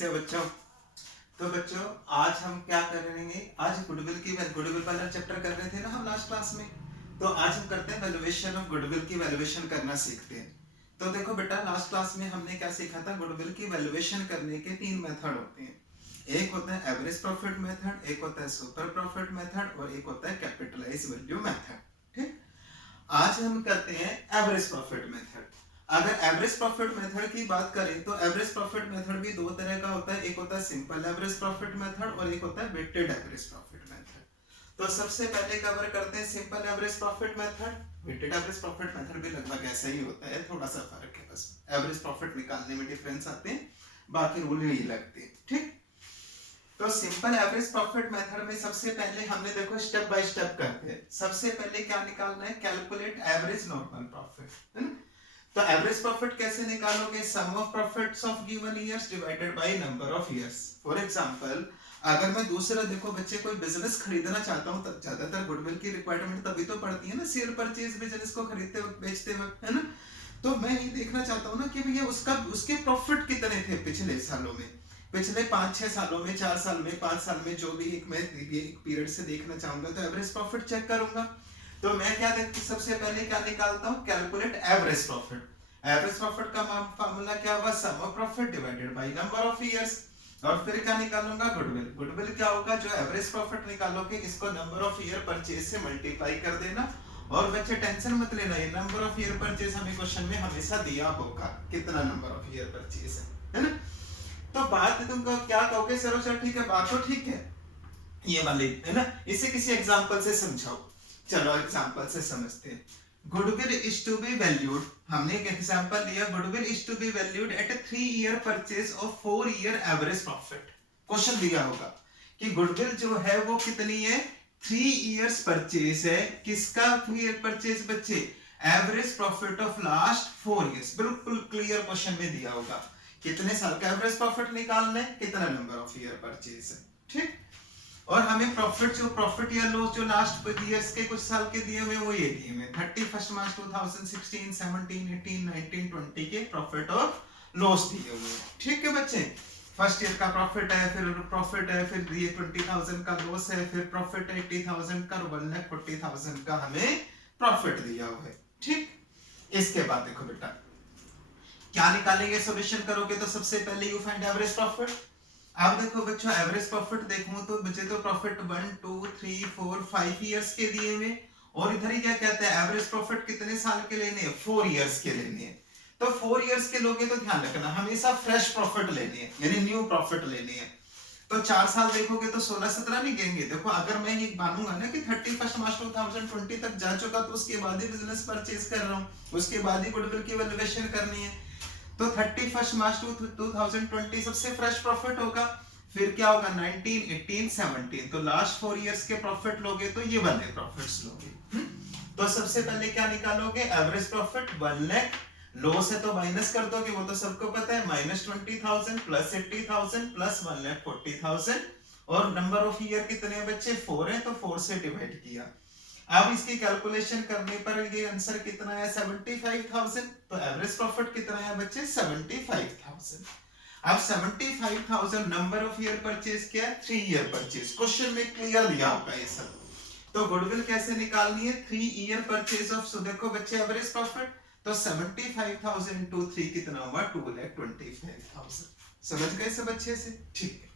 कैसे हो बच्चों? तो बच्चों आज हम क्या करेंगे? आज गुडविल वाला चैप्टर कर रहे थे ना हम लास्ट क्लास में। तो आज हम करते हैं वैल्यूएशन ऑफ गुडविल की वैल्यूएशन करना सीखते हैं। तो देखो बेटा, लास्ट क्लास में हमने क्या सीखा था? गुडविल की वैल्यूएशन करने के 3 मेथड होते हैं। एक होता है एवरेज प्रॉफिट मेथड, एक होता है सुपर प्रॉफिट मेथड और एक होता है कैपिटलाइज वैल्यू मेथड। ठीक, आज हम करते हैं एवरेज प्रॉफिट मेथड। अगर एवरेज प्रॉफिट मेथड की बात करें तो एवरेज प्रॉफिट मेथड भी दो तरह का होता है। एक होता है सिंपल एवरेज प्रॉफिट मेथड और एक होता है वेटेड एवरेज प्रॉफिट मेथड। तो सबसे पहले कवर करते हैं simple average profit method. Weighted average profit method भी लगभग ऐसा ही होता है, थोड़ा सा फर्क है बस, एवरेज प्रॉफिट निकालने में डिफरेंस आते हैं, बाकी रूल यही लगते हैं। ठीक, तो सिंपल एवरेज प्रॉफिट मेथड में सबसे पहले हमने देखो स्टेप बाय स्टेप करते हैं। सबसे पहले क्या निकालना है? कैलकुलेट एवरेज नॉर्मल प्रॉफिट, है ना? तो एवरेज प्रॉफिट कैसे निकालोगे? Sum of profits of given years divided by number of years. For example, अगर मैं दूसरा, देखो बच्चे, कोई बिजनेस खरीदना चाहता हूं, तब ज्यादातर गुडविल की रिक्वायरमेंट तभी तो पड़ती है ना, शेयर परचेज बिजनेस को खरीदते वक्त, बेचते वक्त, है ना? तो मैं ये देखना चाहता हूं ना कि भैया उसके प्रॉफिट कितने थे पिछले सालों में, पिछले 5-6 सालों में, 4 साल में, 5 साल में, जो भी एक मैं एक पीरियड से देखना चाहूंगा, तो एवरेज प्रॉफिट चेक करूंगा। तो मैं क्या देखती, सबसे पहले क्या निकालता हूं? Calculate average profit. Average profit का फार्मूला क्या होगा? Sum of profit divided by number of years. और फिर क्या निकालूंगा? गुडविल। गुडविल क्या होगा? जो एवरेज प्रॉफिट निकालोगे इसको नंबर ऑफ ईयर परचेज से मल्टीप्लाई कर देना। और बच्चे टेंशन मत लेना, ये नंबर ऑफ ईयर परचेज हमें क्वेश्चन में हमेशा दिया होगा, कितना नंबर ऑफ ईयर परचेज है ना? तो बात तुमको क्या कहोगे? सर ठीक है, बात तो ठीक है ये वाली, है ना? इसे किसी एग्जांपल से समझाओ। चलो एग्जांपल से समझते हैं। Goodwill is to be valued, हमने एक एग्जांपल लिया, goodwill is to be valued at 3 year purchase of 4 year average profit. Question दिया होगा कि गुडविल जो है वो कितनी है? 3 इयर्स परचेज है। किसका 3 ईयर परचेज बच्चे? Average profit of last 4 years. बिल्कुल क्लियर क्वेश्चन में दिया होगा कितने साल का एवरेज प्रॉफिट निकालना है, कितना नंबर ऑफ ईयर परचेज है। ठीक, और हमें प्रॉफिट या लॉस जो लास्ट ईयर्स के कुछ साल के दिए हुए वो ये दिए हुए 31 मार्च 2016, 17, 18, 19, 20 के प्रॉफिट और लॉस दिए हुए। ठीक है बच्चे, फर्स्ट ईयर का प्रॉफिट है, फिर ये 20,000 का लॉस है, फिर प्रॉफिट 80,000 का, 1,40,000 का हमें प्रॉफिट दिया हुआ है। ठीक, इसके बाद देखो बेटा क्या निकालेंगे? सॉल्यूशन करोगे तो सबसे पहले यू फाइंड एवरेज प्रॉफिट। अब देखो बच्चों, एवरेज प्रॉफिट देखूं तो मुझे तो प्रॉफिट 1, 2, 3, 4, 5 इयर्स के दिए हुए, और इधर ही क्या कहते हैं? एवरेज प्रॉफिट कितने साल के लेने हैं? 4 इयर्स के लेने हैं। तो 4 इयर्स के लोगे तो ध्यान रखना हमेशा फ्रेश प्रॉफिट लेने हैं, यानी न्यू प्रॉफिट लेने हैं। तो 4 साल देखोगे तो 16-17 नहीं गिनेंगे। देखो अगर मैं ये मानूंगा ना कि 31 मार्च 2020 तक जा चुका, तो उसके बाद ही बिजनेस परचेज कर रहा हूँ, उसके बाद ही गुडविल की वैल्यूएशन करनी है, तो 31 मार्च 2020 सबसे फ्रेश प्रॉफिट होगा। फिर क्या होगा? 19, 18, 17, तो लास्ट 4 इयर्स के प्रॉफिट लोगे तो ये वाले प्रॉफिट्स लोगे। तो सबसे पहले क्या निकालोगे? एवरेज प्रॉफिट 1 लाख, लॉस है तो माइनस कर दोगे, वो तो सबको पता है, -20,000 प्लस 80,000 प्लस 1,40,000, और नंबर ऑफ ईयर कितने बच्चे? 4 है, तो 4 से डिवाइड किया। अब इसकी कैलकुलेशन करने पर ये आंसर कितना है? 75,000। तो एवरेज प्रॉफिट कितना है बच्चे? 75,000। अब 75,000 नंबर ऑफ ईयर परचेज क्या है? 3 ईयर परचेज। क्वेश्चन में क्लियर दिया होगा ये सब। तो गुडविल कैसे निकालनी है? 3 ईयर परचेज ऑफ, देखो बच्चे, एवरेज प्रॉफिट, तो 75,000 into 3 कितना हुआ? 2,25,000। समझ गए सब अच्छे से? ठीक है।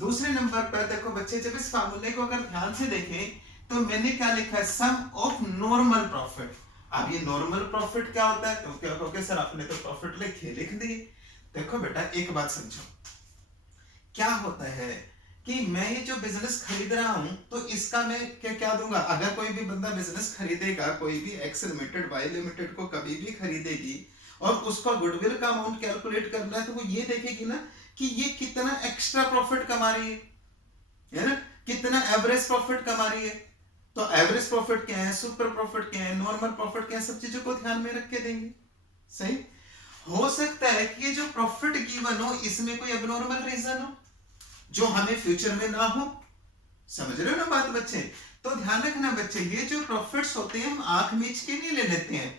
दूसरे नंबर पर देखो बच्चे, जब इस फार्मूले को अगर ध्यान से देखें तो मैंने क्या लिखा है? सम ऑफ नॉर्मल प्रॉफिट। अब ये नॉर्मल प्रॉफिट क्या होता है? तो क्या कहोगे? सर आपने तो प्रॉफिट लिख दिए। देखो बेटा एक बात समझो, क्या होता है कि मैं ये जो बिजनेस खरीद रहा हूं, तो इसका मैं क्या दूंगा? अगर कोई भी बंदा बिजनेस खरीदेगा, कोई भी एक्स लिमिटेड, वाई लिमिटेड को कभी भी खरीदेगी, और उसको गुडविल का अमाउंट कैलकुलेट करना है, तो वो ये देखेगी ना कि ये कितना एक्स्ट्रा प्रॉफिट कमा रही है ना, कितना एवरेज प्रॉफिट कमा रही है। तो एवरेज प्रॉफिट क्या है, सुपर प्रॉफिट क्या है, नॉर्मल प्रॉफिट क्या है, सब चीजों को ध्यान में रख के देंगे। सही हो सकता है कि ये जो प्रॉफिट गिवन हो, इसमें कोई एबनॉर्मल रीजन हो जो हमें फ्यूचर में ना हो। समझ रहे हो ना बात बच्चे? तो ध्यान रखना बच्चे, ये जो प्रॉफिट्स होते हैं हम आंख मीच के नहीं ले लेते हैं।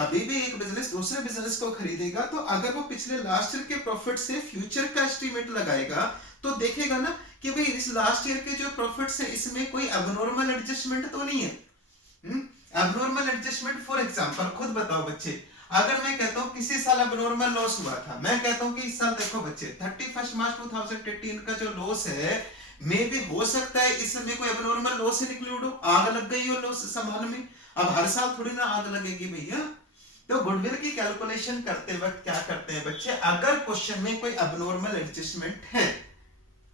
कभी भी एक बिजनेस दूसरे बिजनेस को खरीदेगा तो अगर वो पिछले लास्ट ईयर के प्रॉफिट से फ्यूचर का एस्टीमेट लगाएगा तो देखेगा ना कि भाई इस लास्ट ईयर के जो प्रॉफिट्स है इसमें कोई अबनॉर्मल एडजस्टमेंट तो नहीं है। अबनॉर्मल एडजस्टमेंट फॉर एग्जांपल खुद बताओ बच्चे, अगर मैं कहता हूँ किसी साल अबनॉर्मल लॉस हुआ था, मैं कहता हूँ कि इस साल देखो बच्चे 31 मार्च 2018 का जो लॉस है मे भी हो सकता है इस समय कोई अबनॉर्मल लॉस इंक्लूड हो, आग लग गई हो लॉस सामान में। अब हर साल थोड़ी ना आग लगेगी भैया। तो गुडविल की कैलकुलेशन करते वक्त क्या करते हैं बच्चे, अगर क्वेश्चन में कोई अबनॉर्मल एडजस्टमेंट है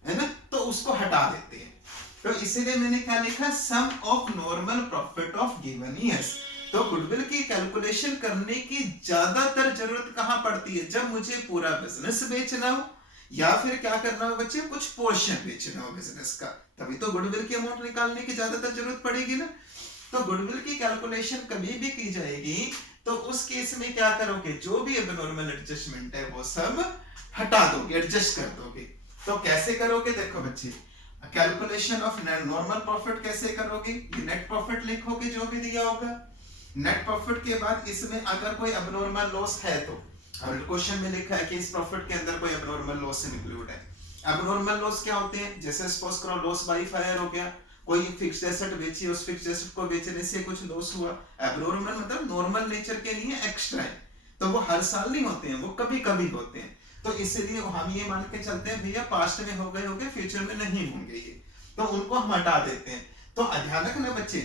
ना, तो उसको हटा देते हैं। तो इसीलिए मैंने क्या लिखा, sum of normal profit of given years. तो गुडविल की कैलकुलेशन करने की ज्यादातर जरूरत कहां पड़ती है, जब मुझे पूरा बिजनेस बेचना हो या फिर क्या करना हो बच्चे, कुछ पोर्शन बेचना हो बिजनेस का, तभी तो गुडविल की अमाउंट निकालने की ज्यादातर जरूरत पड़ेगी ना। तो गुडविल की कैलकुलेशन कभी भी की जाएगी तो उस केस में क्या करोगे, जो भी एबनॉर्मल एडजस्टमेंट है वो सब हटा दोगे, एडजस्ट कर दोगे। तो कैसे करोगे, देखो बच्चे, कैलकुलेशन ऑफ नॉर्मल प्रॉफिट कैसे करोगे, नेट प्रॉफिट लिखोगे जो भी दिया होगा। नेट प्रॉफिट के बाद इसमें अगर कोई एबनॉर्मल लॉस है तो क्वेश्चन में लिखा है कि इस प्रॉफिट के अंदर कोई एबनॉर्मल लॉस इंक्लूड है। एबनॉर्मल लॉस क्या होते हैं, जैसे सपोज करो लॉस बाय फायर हो गया, कोई फिक्स्ड एसेट बेची, उस फिक्स्ड एसेट को बेचने से कुछ लॉस हुआ। एबनॉर्मल मतलब नॉर्मल नेचर के लिए एक्स्ट्रा है, तो वो हर साल नहीं होते हैं, वो कभी कभी होते हैं। तो इसलिए हम ये मान के चलते हैं भैया पास्ट में हो गए होंगे, फ्यूचर में नहीं होंगे ये, तो उनको हम हटा देते हैं। तो ध्यान रखना बच्चे,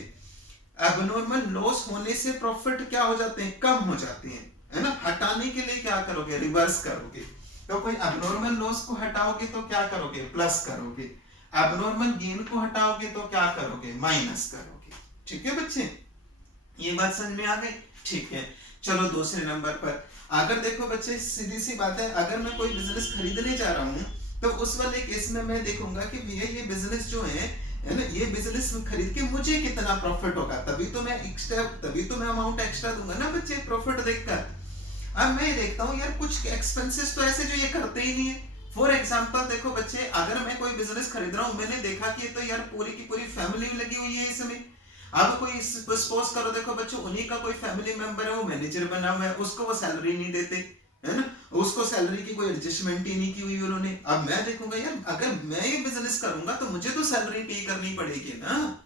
एबनॉर्मल लॉस होने से प्रॉफिट क्या हो जाते हैं, कम हो जाते हैं, है ना। हटाने के लिए क्या करोगे, रिवर्स करोगे। तो कोई एबनॉर्मल लॉस को हटाओगे तो क्या करोगे, प्लस करोगे। एबनॉर्मल गेन को हटाओगे तो क्या करोगे, माइनस करोगे। ठीक है बच्चे, ये बात समझ में आ गई। ठीक है, चलो दूसरे नंबर पर अगर देखो बच्चे, सीधी सी बात है, अगर मैं कोई बिजनेस खरीदने जा रहा हूँ तो उस वाले केस में मैं देखूंगा कि भैया ये बिजनेस जो है ना, ये बिजनेस खरीद के मुझे कितना प्रॉफिट होगा, तभी तो मैं अमाउंट एक्स्ट्रा दूंगा ना बच्चे, प्रॉफिट देखकर। अब मैं देखता हूँ यार कुछ एक्सपेंसेस तो ऐसे जो ये करते ही नहीं है। फॉर एग्जाम्पल देखो बच्चे, अगर मैं कोई बिजनेस खरीद रहा हूँ, मैंने देखा कि तो यार पूरी की पूरी फैमिली लगी हुई है इसमें। अब कोई सपोज करो देखो बच्चों, उन्हीं का कोई फैमिली मेंबर है, वो मैनेजर बना हुआ है, उसको वो सैलरी नहीं देते, है ना, उसको सैलरी की कोई एडजस्टमेंट ही नहीं की हुई उन्होंने। अब मैं देखूंगा यार अगर मैं ये बिजनेस करूंगा तो मुझे तो सैलरी पे करनी पड़ेगी ना।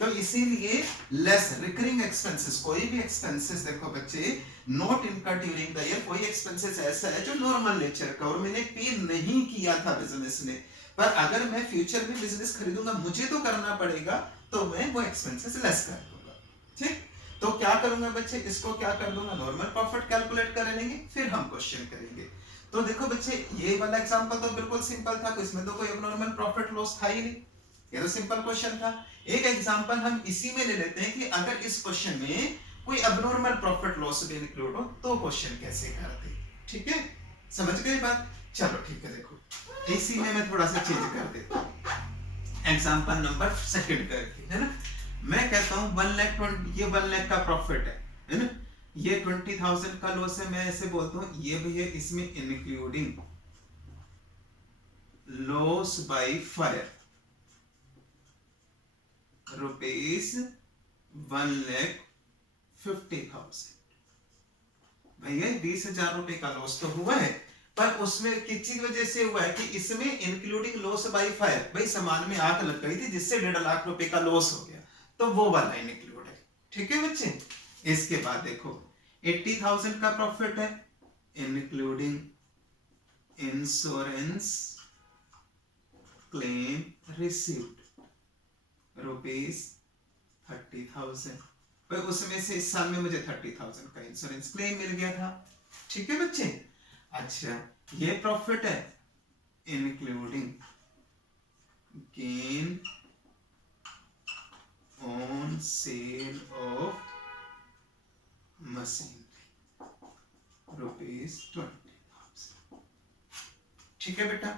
तो इसीलिए लेस रिकरिंग एक्सपेंसेस, कोई भी एक्सपेंसेस देखो बच्चे, not incurred during the year, कोई एक्सपेंसेस ऐसा है जो नॉर्मल नेचर का और मैंने पे नहीं किया था बिजनेस ने, पर अगर मैं फ्यूचर में बिजनेस खरीदूंगा मुझे तो करना पड़ेगा, तो मैं वो एक्सपेंसेस लेस कर दूंगा। ठीक, तो क्या करूंगा बच्चे, इसको क्या कर दूंगा, नॉर्मल प्रॉफिट कैलकुलेट कर लेंगे, फिर हम क्वेश्चन करेंगे। तो देखो बच्चे, ये वाला एग्जांपल तो बिल्कुल सिंपल था, इसमें तो कोई एबनॉर्मल प्रॉफिट लॉस था ही नहीं, ये तो सिंपल क्वेश्चन था। एक एग्जांपल हम इसी में ले लेते हैं कि अगर इस क्वेश्चन में कोई एबनॉर्मल प्रॉफिट लॉस भी इंक्लूड हो तो क्वेश्चन कैसे करते। ठीक है, समझ गए बात। चलो ठीक है, देखो इसी में मैं थोड़ा सा चेंज कर देता हूं, एग्जांपल नंबर सेकंड करके, है ना। मैं कहता हूं 1 लाख, ये 1 लाख का प्रॉफिट है ना, ये 20,000 का लॉस है। मैं ऐसे बोलता हूं ये भैया इसमें including loss by fire rupees 1,50,000। भैया 20,000 रुपए का लॉस तो हुआ है, पर उसमें किसी वजह से हुआ है कि इसमें इंक्लूडिंग लॉस बाय फायर, भाई सामान में आग लग गई थी जिससे 1.5 लाख रुपए का लॉस हो गया, तो वो वाला इंक्लूड है। ठीक है बच्चे, इसके बाद देखो 80,000 का प्रॉफिट है, including insurance claim received rupees 30,000, पर उसमें से इस साल में मुझे 30,000 का इंश्योरेंस क्लेम मिल गया था। ठीक है बच्चे, अच्छा ये प्रॉफिट है including gain on sale of machinery rupees 20,000। ठीक है बेटा,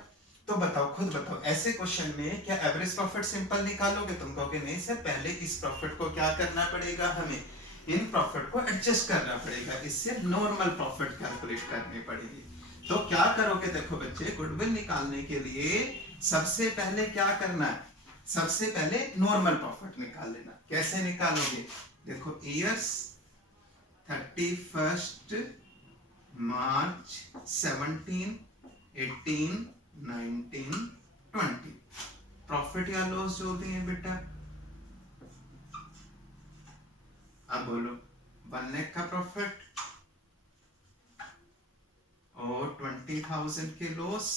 तो बताओ, खुद बताओ, ऐसे क्वेश्चन में क्या एवरेज प्रॉफिट सिंपल निकालोगे? तुम कहोगे नहीं सर, पहले इस प्रॉफिट को क्या करना पड़ेगा, हमें इन प्रॉफिट को एडजस्ट करना पड़ेगा, इससे नॉर्मल प्रॉफिट कैलकुलेट करनी पड़ेगी। तो क्या करोगे, देखो बच्चे, गुडविल निकालने के लिए सबसे पहले क्या करना है, सबसे पहले नॉर्मल प्रॉफिट निकाल लेना। कैसे निकालोगे, देखो ईयर्स 31 मार्च 17, 18, 19, 20। प्रॉफिट या लॉस जो भी है बेटा, अब बोलो 1 लाख का प्रॉफिट और 20,000 के लॉस,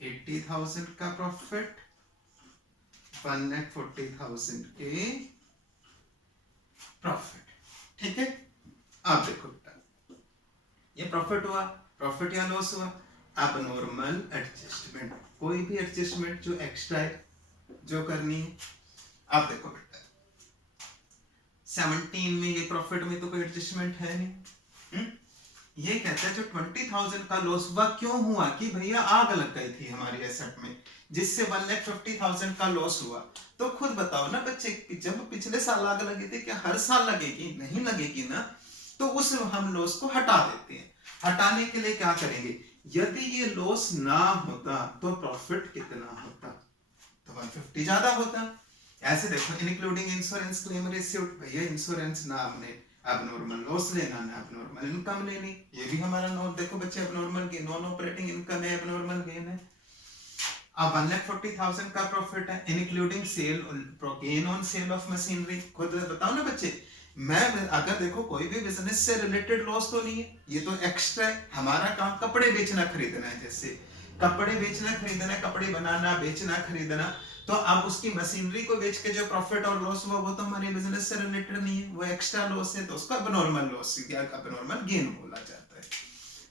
80,000 का प्रॉफिट, 1,40,000 के प्रॉफिट। ठीक है, अब देखो ये प्रॉफिट हुआ, प्रॉफिट या लॉस हुआ। अब नॉर्मल एडजस्टमेंट, कोई भी एडजस्टमेंट जो एक्स्ट्रा है जो करनी है। अब देखो बेटा 17 में ये प्रॉफिट में तो कोई एडजस्टमेंट है नहीं। ये कहता है जो 20,000 का लॉस हुआ क्यों हुआ कि भैया आग लग गई थी हमारी एसेट में, जिससे 1,50,000 का लॉस हुआ। तो खुद बताओ ना बच्चे, जब पिछले साल आग लगी थी क्या हर साल लगेगी? नहीं लगेगी ना। तो उस हम लॉस को हटा देते हैं। हटाने के लिए क्या करेंगे, यदि ये लॉस ना होता तो प्रॉफिट कितना होता? तो 150 ज्यादा होता। ऐसे देखो इंक्लूडिंग इंश्योरेंस क्लेम रिसीव्ड, भैया इंश्योरेंस ना हमने एबनॉर्मल लॉस लेना ना एबनॉर्मल इनकम लेनी, ये भी हमारा नोट देखो बच्चे abnormal gain, non operating income है, एबनॉर्मल गेन है। अब 1,40,000 का प्रॉफिट है including sale gain on sale of machinery. खुद बताओ ना बच्चे, मैं अगर देखो कोई भी बिजनेस से रिलेटेड लॉस तो नहीं है, ये तो एक्स्ट्रा है। हमारा काम कपड़े बेचना खरीदना है, जैसे कपड़े बेचना खरीदना, कपड़े बनाना बेचना खरीदना, तो अब उसकी मशीनरी को बेच के जो प्रॉफिट और लॉस हुआ वो तो हमारे बिजनेस से रिलेटेड नहीं है, वो एक्स्ट्रा लॉस है, तो उसको अबनॉर्मल लॉस या अबनॉर्मल गेन बोला जाता है।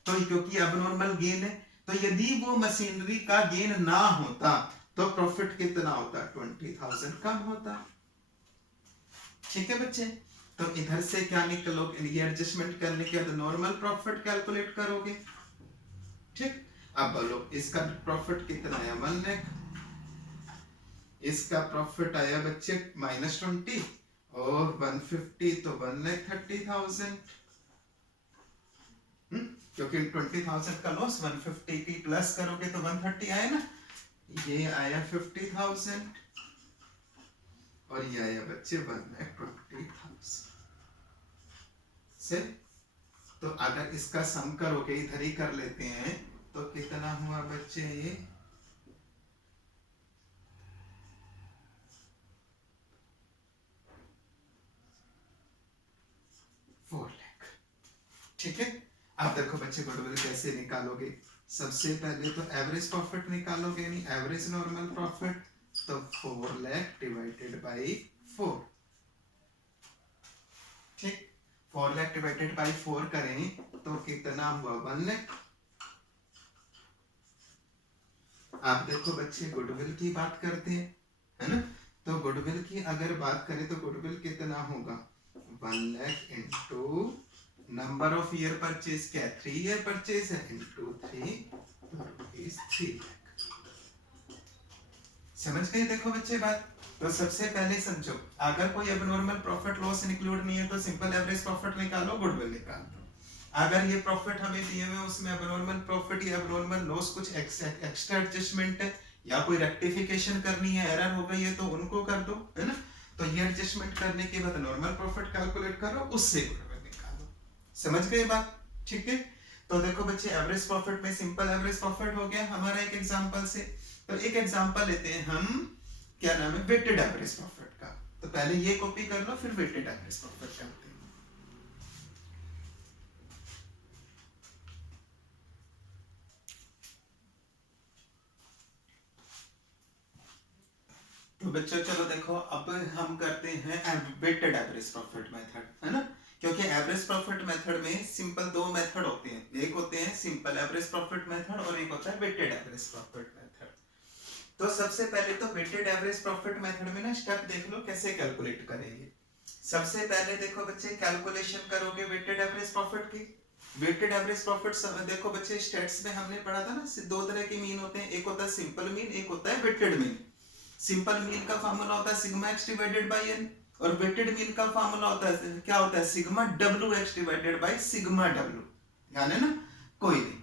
तो क्योंकि अबनॉर्मल गेन है, तो यदि वो मशीनरी का गेन ना होता तो प्रॉफिट कितना होता? 20,000 कम होता। ठीक है बच्चे, तो इधर से क्या निकलोगे, ये एडजस्टमेंट करने के बाद नॉर्मल प्रॉफिट कैलकुलेट करोगे। ठीक, अब बोलो इसका प्रॉफिट कितना है? 1 लाख। इसका प्रॉफिट आया बच्चे -20 और 150 तो 1,30,000। क्योंकि 20,000 का लॉस 150 की प्लस करोगे तो 130 आया ना, ये आया 50,000 और ये आया बच्चे 1,20,000 से। तो अगर इसका सम करोगे, इधर ही कर लेते हैं, तो कितना हुआ बच्चे? ये 4 लाख। ठीक है, अब देखो बच्चे गुडविल कैसे निकालोगे। सबसे पहले तो एवरेज प्रॉफिट निकालोगे, नहीं एवरेज नॉर्मल प्रॉफिट, तो 4 लाख डिवाइडेड बाई 4। ठीक, 4 लाख डिवाइडेड बाई 4 करें तो कितना हुआ? 1 लाख। आप देखो बच्चे गुडविल की बात करते हैं, है ना, तो गुडविल की अगर बात करें तो गुडविल कितना होगा? 1 lakh into number of year purchase, क्या 3 ईयर परचेज है, इंटू 3 तो रुपीज 3 लाख। समझ गए? देखो बच्चे बात, तो सबसे पहले समझो, अगर कोई एबनॉर्मल प्रॉफिट लॉस इंक्लूड नहीं है तो सिंपल एवरेज प्रॉफिट निकालो, गुडविल निकाल दो। अगर ये प्रॉफिट हमें दिए हुए उसमें एबनॉर्मल प्रॉफिट या एबनॉर्मल लॉस कुछ एक्स्ट्रा एडजस्टमेंट है या कोई रेक्टिफिकेशन करनी है, एरर हो गई है तो उनको कर दो, है ना। तो ये एडजस्टमेंट करने के बाद नॉर्मल प्रॉफिट कैलकुलेट करो, उससे गुडविल निकालो। समझ गए बात? ठीक है, तो देखो बच्चे एवरेज प्रॉफिट में सिंपल एवरेज प्रॉफिट हो गया हमारा एक एग्जांपल से। तो एक एग्जांपल लेते हैं हम, क्या नाम है, वेटेड एवरेज प्रॉफिट का। तो पहले ये कॉपी कर लो, फिर वेटेड एवरेज प्रॉफिट करते हैं। तो बच्चों चलो देखो, अब हम करते हैं वेटेड एवरेज प्रॉफिट मेथड, है ना। क्योंकि एवरेज प्रॉफिट मेथड में सिंपल 2 मेथड होते हैं, एक होते हैं सिंपल एवरेज प्रॉफिट मेथड और एक होता है वेटेड एवरेज प्रॉफिट मेथड। तो सबसे पहले तो वेटेड एवरेज प्रॉफिट मेथड में ना स्टेप देख लो कैसे कैलकुलेट करेंगे। सबसे पहले देखो बच्चे कैलकुलेशन करोगे वेटेड एवरेज प्रॉफिट की। वेटेड एवरेज प्रॉफिट देखो बच्चे स्टेट्स में हमने पढ़ा था ना, 2 तरह के मीन होते हैं, एक होता है सिंपल मीन, एक होता है वेटेड मीन। सिंपल मीन का फार्मूला होता है sigma x divided by N, और वेटेड मीन का फार्मूला होता है क्या होता है? Sigma W x divided by sigma W. ध्यान है ना? कोई नहीं,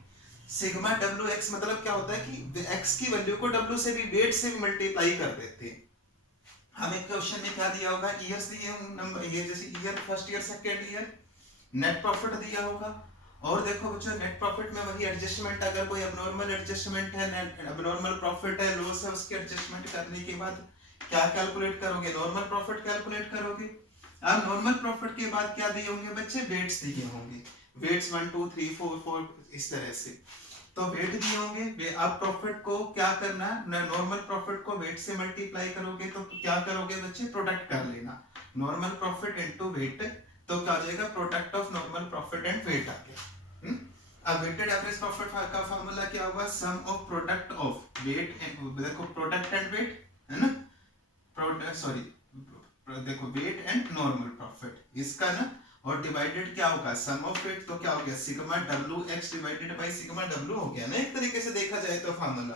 सिग्मा डब्ल्यू एक्स मतलब क्या होता है कि एक्स की वैल्यू को डब्ल्यू से भी, वेट से भी मल्टीप्लाई कर देते हैं। हमें क्वेश्चन में क्या दिया होगा, ईयर्स दिए होंगे, नंबर ये जैसे year first year second year, net profit दिया होगा। और देखो बच्चों नेट प्रॉफिट में वही एडजस्टमेंट, अगर कोई अबनॉर्मल एडजस्टमेंट है, अबनॉर्मल प्रॉफिट है, लॉस है, उसके एडजस्टमेंट करने के बाद क्या कैलकुलेट करोगे, नॉर्मल प्रॉफिट कैलकुलेट करोगे। अब नॉर्मल प्रॉफिट के बाद क्या दिए होंगे बच्चे, वेट्स दिए होंगे, वेट्स 1 2 3 4 4 इस तरह से, तो वेट दिए होंगे। अब प्रॉफिट को क्या करना, नॉर्मल प्रॉफिट को वेट से मल्टीप्लाई करोगे तो क्या करोगे बच्चे, प्रोडक्ट कर लेना, नॉर्मल प्रॉफिट इनटू वेट, तो क्या हो जाएगा, product of normal profit and weight आ गया। अब वेटेड एवरेज प्रॉफिट का फार्मूला क्या होगा, sum of product of weight and, देखो प्रोडक्ट एंड वेट है ना, प्रोडक्ट सॉरी देखो वेट एंड नॉर्मल प्रॉफिट इसका ना, और डिवाइडेड क्या होगा, सम ऑफ वेट, तो क्या हो गया, sigma W x divided by sigma W हो गया ना एक तरीके से देखा जाए तो फार्मूला।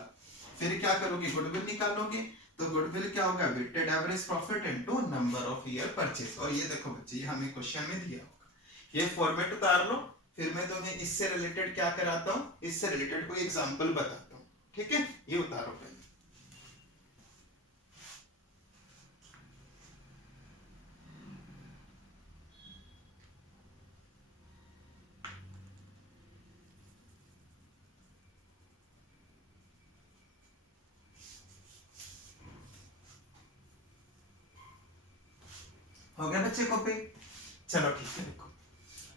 फिर क्या करोगे, गुडविल निकालोगे, तो गुडविल क्या होगा, weighted average profit into number of year purchase. और ये देखो बच्चे ये हमें क्वेश्चन में दिया होगा, ये फॉर्मेट उतार लो, फिर मैं तुम्हें इससे रिलेटेड क्या कराता हूँ, इससे रिलेटेड कोई एग्जांपल बताता हूँ, ठीक है, ये उतारो पहले। हो गया बच्चे कॉपी, चलो ठीक है। देखो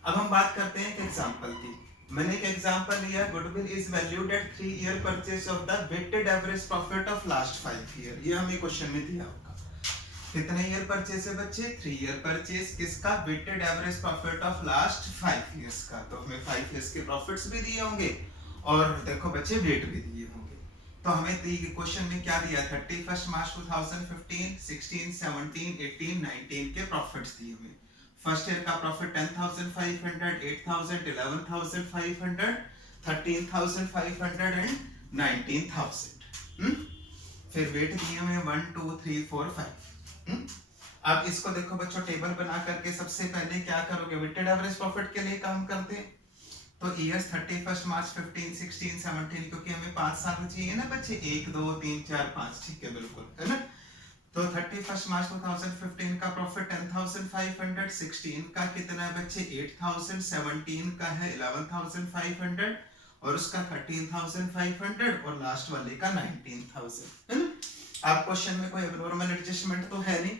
अब हम बात करते हैं एक एग्जांपल की। मैंने एक एग्जांपल लिया, goodwill is valued at 3 year purchase of the weighted average profit of last 5 year. ये हमें क्वेश्चन में दिया होगा, कितने ईयर परचेज है बच्चे, 3 ईयर परचेज, किसका, weighted average profit of last 5 years का। तो हमें 5 ईयर्स के प्रॉफिट्स भी दिए होंगे और देखो बच्चे वेट भी दिए होंगे। तो हमें क्वेश्चन में क्या दिया, 31 मार्च 2015, 16, 17, 18, 19 के प्रॉफिट्स दिए हमें। फर्स्ट ईयर का प्रॉफिट 10,500, 8,000, 11,500, 13,500 एंड 19,000। फिर वेट दिए हुए 1 2 3 4 5। अब इसको देखो बच्चों, टेबल बना करके सबसे पहले क्या करोगे, वेटेड एवरेज प्रॉफिट के लिए काम करते हैं। तो ईयर्स 31 मार्च 15, 16, 17, क्योंकि हमें 5 साल चाहिए ना बच्चे, 1 2 3 4 5, ठीक है बिल्कुल, है ना। तो 31 मार्च 2015 का प्रॉफिट 10,500, 16 का कितना है बच्चे 8,000, 17 का है 11,500 और उसका 13,500 और लास्ट वाले का 19,000, है ना। आप क्वेश्चन में कोई एब्नॉर्मल एडजस्टमेंट तो है नहीं,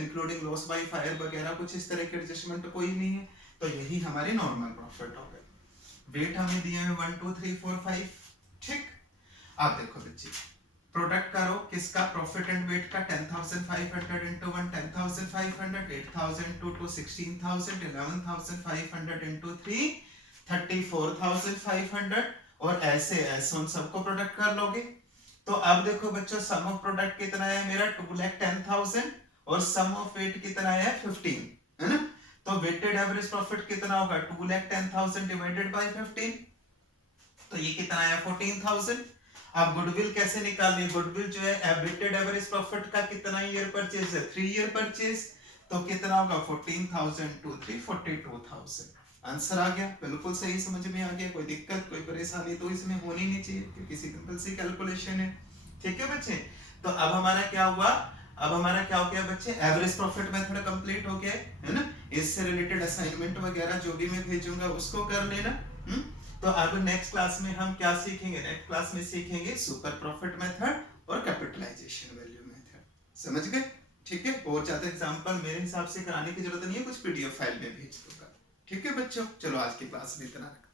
इंक्लूडिंग लॉस बाय फायर वगैरह कुछ इस तरह के एडजस्टमेंट तो कोई नहीं है, तो यही हमारे नॉर्मल प्रॉफिट हो गए। वेट हमें दिए हैं 1 2 3 4 5, ठीक। आप देखो बच्चे प्रोडक्ट करो किसका, प्रॉफिट एंड वेट का, 10,500 into 1 10,500, 8,000 to 2 16,000, 11,500 into 3 34,500 और ऐसे ऐसे उन सबको प्रोडक्ट कर लोगे। तो अब देखो बच्चों सम ऑफ प्रोडक्ट कितना है मेरा 2,10,000 और सम ऑफ वेट कितना है 15, है ना। तो वेटेड एवरेज प्रॉफिट कितना होगा, 2,10,000 डिवाइडेड बाय 15, तो ये कितना है 14,000। अब गुडविल कैसे निकालनी, गुडविल जो है वेटेड एवरेज प्रॉफिट का कितना ईयर परचेज है, 3 ईयर परचेज, तो कितना होगा 14,000 2 3 42,000। आंसर आ गया, बिल्कुल सही, समझ में आ गया, कोई दिक्कत कोई परेशानी तो इसमें होनी नहीं चाहिए क्योंकि सिंपल सी कैलकुलेशन है, ठीक है बच्चे। तो अब हमारा क्या हुआ, अब हमारा क्या हो गया बच्चे, एवरेज प्रॉफिट मेथड कंप्लीट हो गया है ना। इससे रिलेटेड असाइनमेंट वगैरह जो भी मैं भेजूंगा उसको कर लेना। तो अब नेक्स्ट क्लास में हम क्या सीखेंगे, नेक्स्ट क्लास में सीखेंगे सुपर प्रॉफिट मेथड और कैपिटलाइजेशन वैल्यू मेथड, समझ गए, ठीक है। और ज्यादा एग्जांपल मेरे हिसाब से कराने की जरूरत नहीं है, कुछ पीडीएफ फाइल में भेज दूंगा, ठीक है बच्चों। चलो आज की क्लास में इतना रखते हैं।